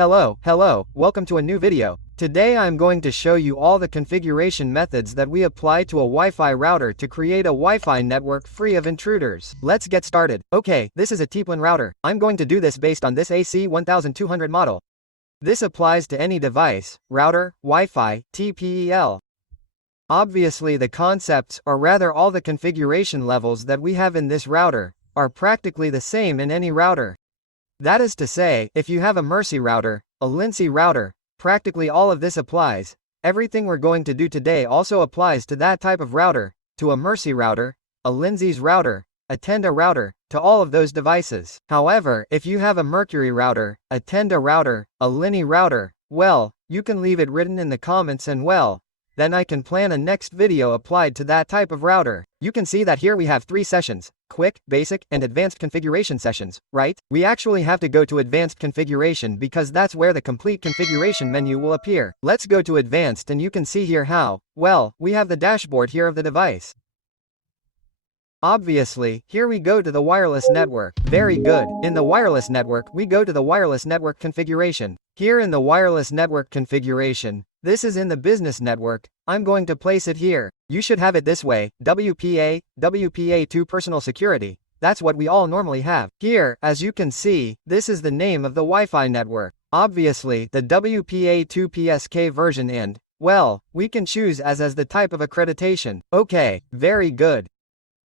Hello, welcome to a new video. Today I'm going to show you all the configuration methods that we apply to a Wi-Fi router to create a Wi-Fi network free of intruders. Let's get started. Okay, this is a TP-Lin router. I'm going to do this based on this AC1200 model. This applies to any device, router, Wi-Fi, TPEL. Obviously the concepts, or rather all the configuration levels that we have in this router, are practically the same in any router. That is to say, if you have a Mercy router, a Lindsay router, practically all of this applies. Everything we're going to do today also applies to that type of router, to a Mercy router, a Lindsay's router, a Tenda router, to all of those devices. However, if you have a Mercury router, a Tenda router, a Linny router, well, you can leave it written in the comments and well, then I can plan a next video applied to that type of router. You can see that here we have 3 sessions, quick, basic, and advanced configuration sessions, right? We actually have to go to advanced configuration because that's where the complete configuration menu will appear. Let's go to advanced and you can see here how, well, we have the dashboard here of the device. Obviously, here we go to the wireless network. Very good. In the wireless network, we go to the wireless network configuration. Here in the wireless network configuration, this is in the business network. I'm going to place it here. You should have it this way, WPA, WPA2 personal security. That's what we all normally have. Here, as you can see, this is the name of the Wi-Fi network. Obviously, the WPA2 PSK version and, well, we can choose as the type of accreditation. Okay, very good.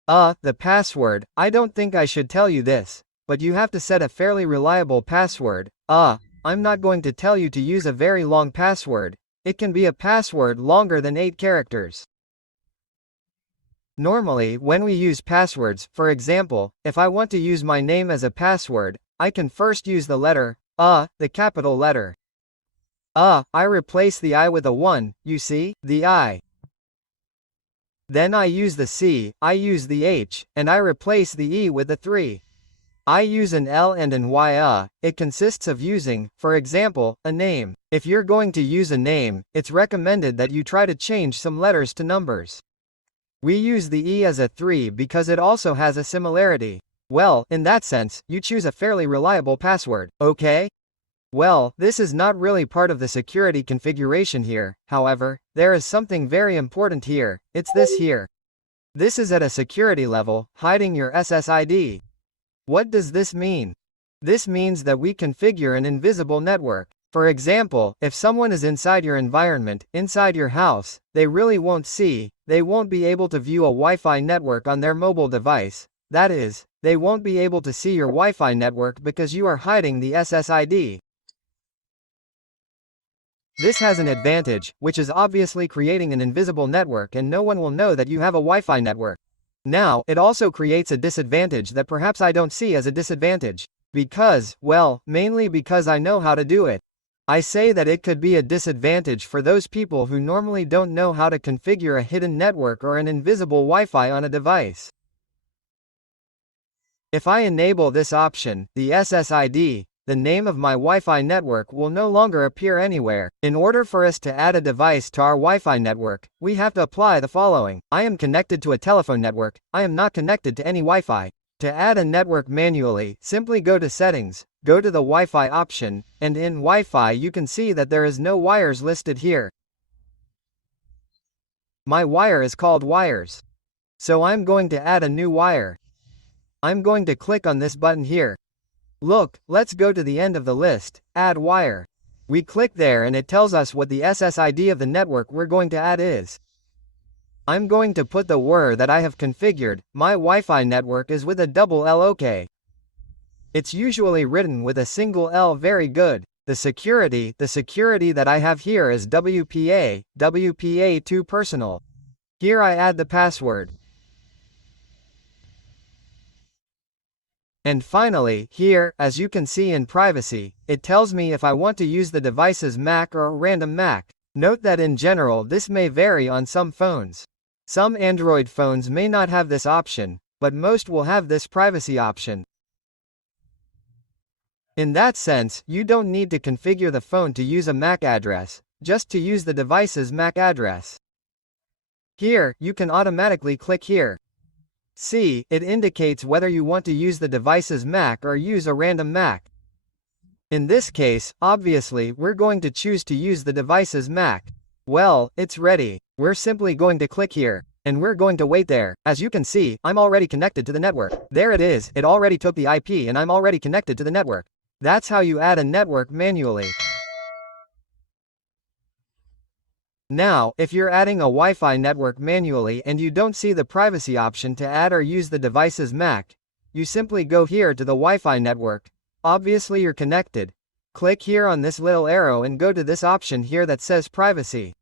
The password, I don't think I should tell you this, but you have to set a fairly reliable password. I'm not going to tell you to use a very long password. It can be a password longer than 8 characters. Normally, when we use passwords, for example, if I want to use my name as a password, I can first use the letter, the capital letter. I replace the I with a 1, you see, the I. Then I use the C, I use the H, and I replace the E with the 3. I use an L and an Y. It consists of using, for example, a name. If you're going to use a name, it's recommended that you try to change some letters to numbers. We use the E as a 3 because it also has a similarity. Well, in that sense, you choose a fairly reliable password, okay? Well, this is not really part of the security configuration here, however, there is something very important here, it's this here. This is at a security level, hiding your SSID. What does this mean? This means that we configure an invisible network. For example, if someone is inside your environment, inside your house, they really won't see, they won't be able to view a Wi-Fi network on their mobile device. That is, they won't be able to see your Wi-Fi network because you are hiding the SSID. This has an advantage, which is obviously creating an invisible network and no one will know that you have a Wi-Fi network. Now, it also creates a disadvantage that perhaps I don't see as a disadvantage. Because, well, mainly because I know how to do it. I say that it could be a disadvantage for those people who normally don't know how to configure a hidden network or an invisible Wi-Fi on a device. If I enable this option, the SSID, the name of my Wi-Fi network will no longer appear anywhere. In order for us to add a device to our Wi-Fi network, we have to apply the following. I am connected to a telephone network. I am not connected to any Wi-Fi. To add a network manually, simply go to Settings, go to the Wi-Fi option, and in Wi-Fi you can see that there is no wires listed here. My wire is called wires. So I'm going to add a new wire. I'm going to click on this button here. Look, let's go to the end of the list, add wire. We click there and it tells us what the SSID of the network we're going to add is. I'm going to put the WIR that I have configured. My Wi-Fi network is with a double L, okay. It's usually written with a single L, very good. The security that I have here is WPA, WPA2 personal. Here I add the password. And finally, here, as you can see in privacy, it tells me if I want to use the device's MAC or a random MAC. Note that in general this may vary on some phones. Some Android phones may not have this option, but most will have this privacy option. In that sense, you don't need to configure the phone to use a MAC address, just to use the device's MAC address. Here, you can automatically click here. See, it indicates whether you want to use the device's MAC or use a random MAC. In this case, obviously, we're going to choose to use the device's MAC. Well, it's ready. We're simply going to click here, and we're going to wait there. As you can see, I'm already connected to the network. There it is, it already took the IP and I'm already connected to the network. That's how you add a network manually. Now, if you're adding a Wi-Fi network manually and you don't see the privacy option to add or use the device's MAC, you simply go here to the Wi-Fi network. Obviously you're connected. Click here on this little arrow and go to this option here that says privacy.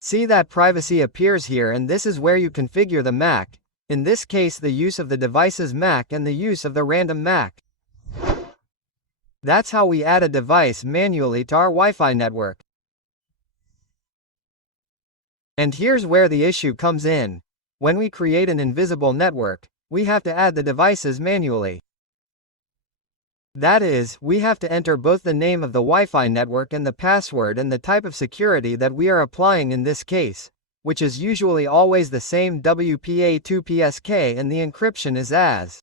See that privacy appears here, and this is where you configure the MAC. In this case, the use of the device's MAC and the use of the random MAC. That's how we add a device manually to our Wi-Fi network. And here's where the issue comes in. When we create an invisible network, we have to add the devices manually. That is, we have to enter both the name of the Wi-Fi network and the password and the type of security that we are applying in this case, which is usually always the same WPA2PSK, and the encryption is as.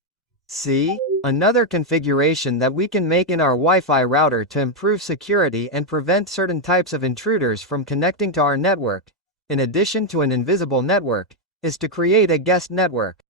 See? Another configuration that we can make in our Wi-Fi router to improve security and prevent certain types of intruders from connecting to our network, in addition to an invisible network, is to create a guest network.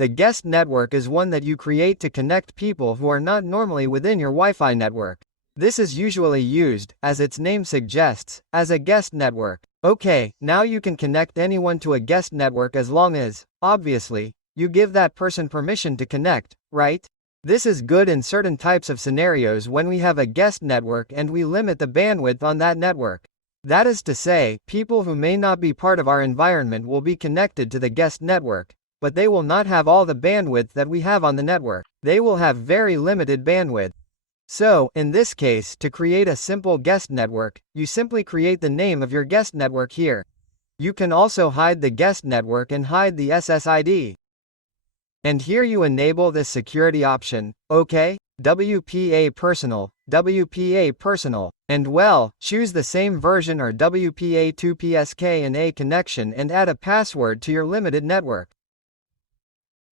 The guest network is one that you create to connect people who are not normally within your Wi-Fi network. This is usually used, as its name suggests, as a guest network. Okay, now you can connect anyone to a guest network as long as, obviously, you give that person permission to connect, right? This is good in certain types of scenarios when we have a guest network and we limit the bandwidth on that network. That is to say, people who may not be part of our environment will be connected to the guest network, but they will not have all the bandwidth that we have on the network. They will have very limited bandwidth. So, in this case, to create a simple guest network, you simply create the name of your guest network here. You can also hide the guest network and hide the SSID. And here you enable this security option, OK? WPA personal, and well, choose the same version or WPA2PSK and a connection and add a password to your limited network.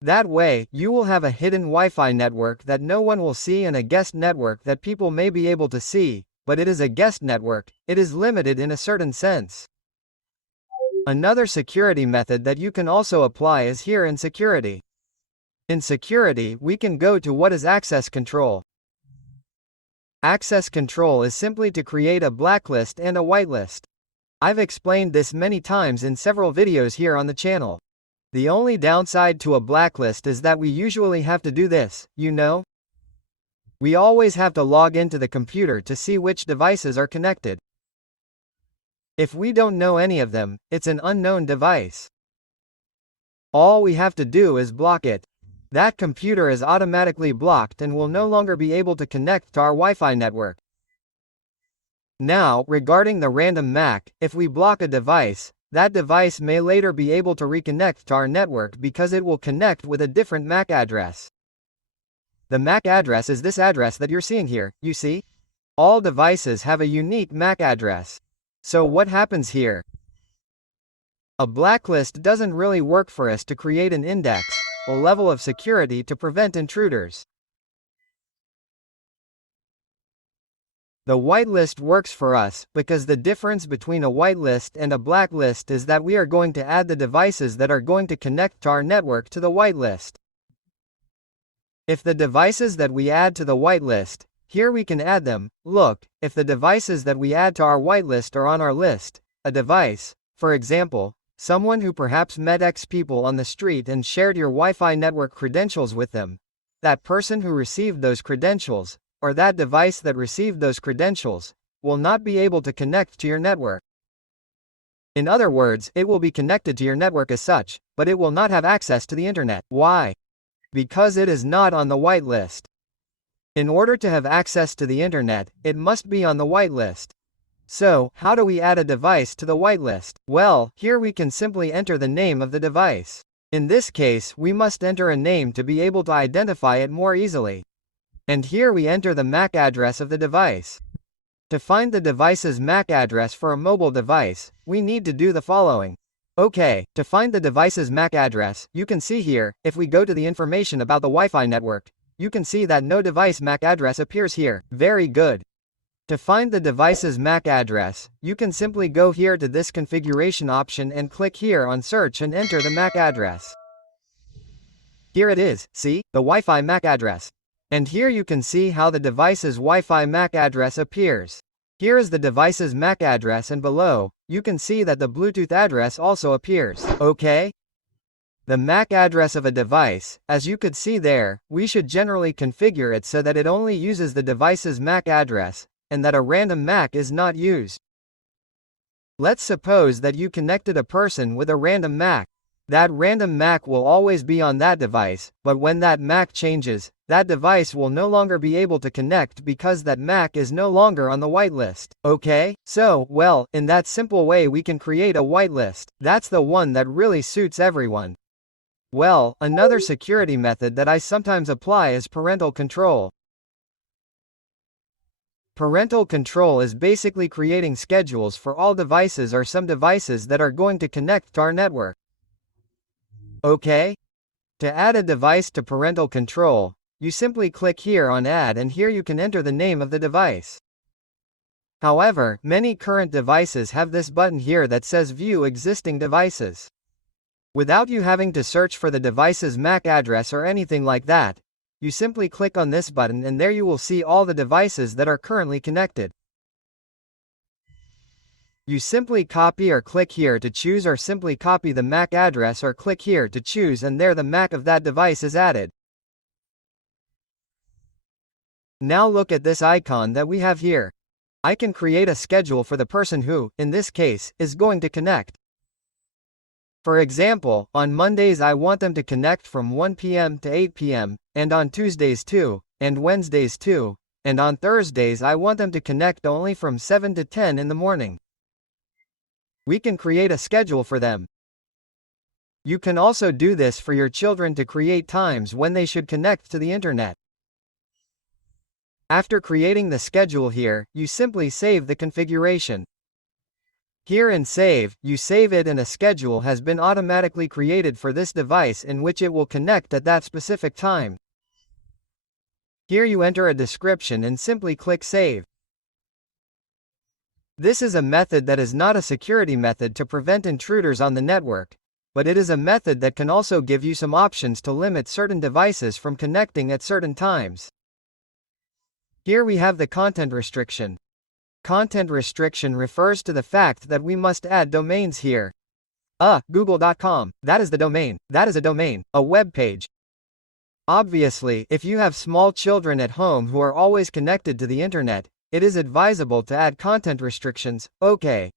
That way, you will have a hidden Wi-Fi network that no one will see and a guest network that people may be able to see, but it is a guest network, it is limited in a certain sense. Another security method that you can also apply is here in security. In security, we can go to what is access control. Access control is simply to create a blacklist and a whitelist. I've explained this many times in several videos here on the channel. The only downside to a blacklist is that we usually have to do this, you know? We always have to log into the computer to see which devices are connected. If we don't know any of them, it's an unknown device. All we have to do is block it. That computer is automatically blocked and will no longer be able to connect to our Wi-Fi network. Now, regarding the random MAC, if we block a device, that device may later be able to reconnect to our network because it will connect with a different MAC address. The MAC address is this address that you're seeing here, you see? All devices have a unique MAC address. So what happens here? A blacklist doesn't really work for us to create an index, a level of security to prevent intruders. The whitelist works for us, because the difference between a whitelist and a blacklist is that we are going to add the devices that are going to connect to our network to the whitelist. If the devices that we add to the whitelist, here we can add them, look, if the devices that we add to our whitelist are on our list, a device, for example, someone who perhaps met X people on the street and shared your Wi-Fi network credentials with them, that person who received those credentials, or that device that received those credentials, will not be able to connect to your network. In other words, it will be connected to your network as such, but it will not have access to the internet. Why? Because it is not on the whitelist. In order to have access to the internet, it must be on the whitelist. So, how do we add a device to the whitelist? Well, here we can simply enter the name of the device. In this case, we must enter a name to be able to identify it more easily. And here we enter the MAC address of the device. To find the device's MAC address for a mobile device, we need to do the following. Okay, to find the device's MAC address, you can see here, if we go to the information about the Wi-Fi network, you can see that no device MAC address appears here. Very good. To find the device's MAC address, you can simply go here to this configuration option and click here on search and enter the MAC address. Here it is, see, the Wi-Fi MAC address. And here you can see how the device's Wi-Fi MAC address appears. Here is the device's MAC address, and below, you can see that the Bluetooth address also appears. Okay? The MAC address of a device, as you could see there, we should generally configure it so that it only uses the device's MAC address, and that a random MAC is not used. Let's suppose that you connected a person with a random MAC. That random MAC will always be on that device, but when that MAC changes, that device will no longer be able to connect because that MAC is no longer on the whitelist. Okay? So, well, in that simple way we can create a whitelist. That's the one that really suits everyone. Well, another security method that I sometimes apply is parental control. Parental control is basically creating schedules for all devices or some devices that are going to connect to our network. Okay? To add a device to parental control, you simply click here on Add, and here you can enter the name of the device. However, many current devices have this button here that says View Existing Devices. Without you having to search for the device's MAC address or anything like that, you simply click on this button and there you will see all the devices that are currently connected. You simply copy or click here to choose, or simply copy the MAC address or click here to choose, and there the MAC of that device is added. Now look at this icon that we have here. I can create a schedule for the person who, in this case, is going to connect. For example, on Mondays I want them to connect from 1 p.m. to 8 p.m., and on Tuesdays too, and Wednesdays too, and on Thursdays I want them to connect only from 7 to 10 in the morning. We can create a schedule for them. You can also do this for your children to create times when they should connect to the internet. After creating the schedule here, you simply save the configuration. Here in Save, you save it and a schedule has been automatically created for this device in which it will connect at that specific time. Here you enter a description and simply click Save. This is a method that is not a security method to prevent intruders on the network, but it is a method that can also give you some options to limit certain devices from connecting at certain times. Here we have the content restriction. Content restriction refers to the fact that we must add domains here. Google.com, that is the domain, that is a domain, a web page. Obviously, if you have small children at home who are always connected to the internet, it is advisable to add content restrictions. Okay.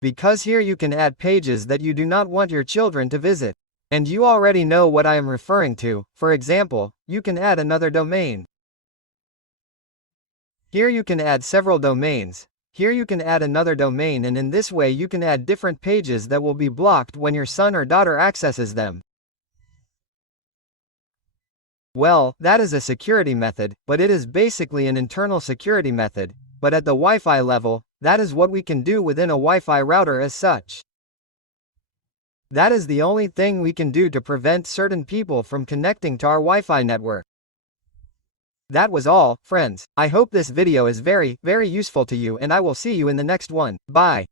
Because here you can add pages that you do not want your children to visit. And you already know what I am referring to. For example, you can add another domain. Here you can add several domains. Here you can add another domain, and in this way you can add different pages that will be blocked when your son or daughter accesses them. Well, that is a security method, but it is basically an internal security method, but at the Wi-Fi level, that is what we can do within a Wi-Fi router as such. That is the only thing we can do to prevent certain people from connecting to our Wi-Fi network. That was all, friends. I hope this video is very, very useful to you, and I will see you in the next one. Bye.